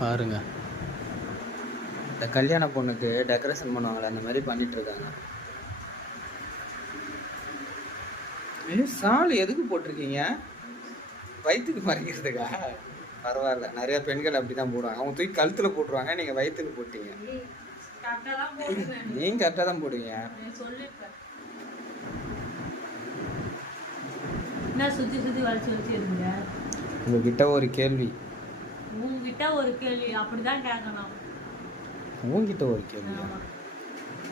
பாருங்க. இந்த கல்யாண பொண்ணுக்கு டெக்கரேஷன் பண்ணுவாங்களே அந்த மாதிரி பண்ணிட்டு இருக்காங்க சால் எதுக்கு போட்டிருக்கீங்க? வயிற்றுக்கு மறைக்கிறதுக்கா? பரவாயில்ல. நிறைய பெண்கள் அப்படிதான் போடுவாங்க. அவங்க தூக்கி கழுத்துல போட்டுருவாங்க நீங்க வயிற்றுக்கு போட்டீங்க. நீங்க கரெக்டாக தான் போடுவீங்க. உங்ககிட்ட ஒரு கேள்வி. உங்ககிட்ட ஒரு கேள்வி அப்படிதான் கேட்கணும் உங்ககிட்ட ஒரு கேள்வி ஆமா.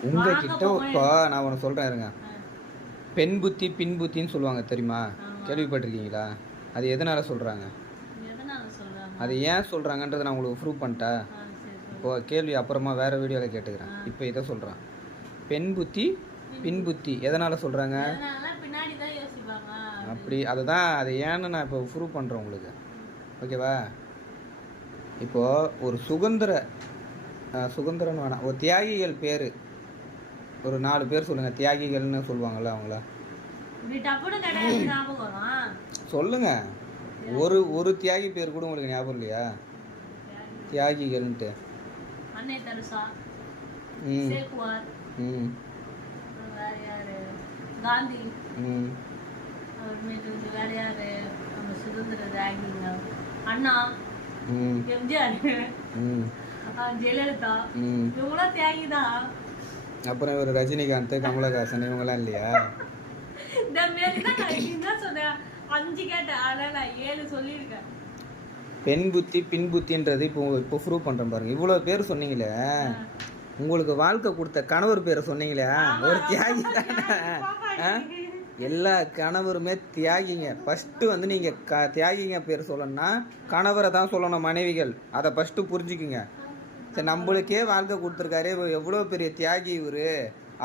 உங்ககிட்ட இப்போ நான் ஒன்று சொல்றேன் இருங்க. பெண் புத்தி பின் புத்தின்னு சொல்லுவாங்க தெரியுமா. கேள்விப்பட்டிருக்கீங்களா? அது எதனால சொல்றாங்க? அது ஏன் சொல்றாங்கன்றதை நான் உங்களுக்கு ப்ரூவ் பண்ணிட்டா? ஆ, சரி சொல்லு. இப்போ கேள்வி அப்புறமா வேற வீடியோவில் கேட்டுக்கிறேன். இப்போ இதை சொல்கிறேன் பெண் புத்தி பின் புத்தி. எதனால சொல்றாங்க? அதனால பின்னாடி தான் அப்படி அது ஏன்னு நான் இப்போ ப்ரூவ் பண்ணுறேன் உங்களுக்கு. ஓகேவா இப்போ ஒரு சுதந்திர அஹ், சுதந்திரன்னு வேணாம். ஒரு தியாகிகள் பேர். ஒரு நாலு பேர் சொல்லுங்க. தியாகிகள்னு சொல்லுவாங்கல்ல அவங்கள. சொல்லுங்க. ஒரு ஒரு தியாகி பேர் கூட உங்களுக்கு ஞாபகம் இல்லையா? தியாகிகள்ன்ட்டு. ம். ம். அப்புறம் வேற யாரு? காந்தி. ம். அப்புறமேட்டு வந்து வேற யாரு? நம்ம சுதந்திர தியாகிங்க அண்ணா. எம்ஜிஆர் ஜெயலலிதா. இவங்களாம் அப்புறம் இவர் ரஜினிகாந்த் கமலஹாசன் இவங்கெல்லாம் இல்லையா? இந்த மாரி தான் நான் என்ன சொன்னேன். அஞ்சு கேட்டேன் ஆனா நான் ஏழு சொல்லியிருக்கேன். பெண் புத்தி பின் புத்தின்றது இப்போ இப்போ ப்ரூவ் பண்ணுறேன் பாருங்க. இவ்வளோ பேர் சொன்னீங்களே. உங்களுக்கு வாழ்க்கை கொடுத்த கணவர் பேரை சொன்னீங்களே. ஒரு தியாகி தானே? எல்லா கணவருமே தியாகிங்க. ஃபர்ஸ்ட் வந்து நீங்க க தியாகிங்க பேர் சொல்லணும்னா கணவரை தான் சொல்லணும் மனைவிகள். அதை ஃபர்ஸ்ட் புரிஞ்சுக்குங்க. சரி நம்மளுக்கே வாழ்க்கை கொடுத்துருக்காரு எவ்வளோ பெரிய தியாகி இவர்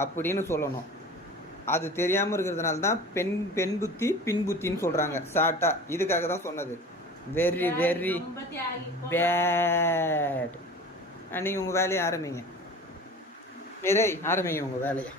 அப்படின்னு சொல்லணும். அது தெரியாமல் இருக்கிறதுனால தான் பெண் பெண் புத்தி பின் புத்தின்னு சொல்கிறாங்க ஷார்ட்டா இதுக்காக தான் சொன்னது. வெரி வெரி பேட் நீங்கள் உங்கள் வேலையை ஆரம்பிங்க. விரை ஆரம்பிங்க உங்கள் வேலையை.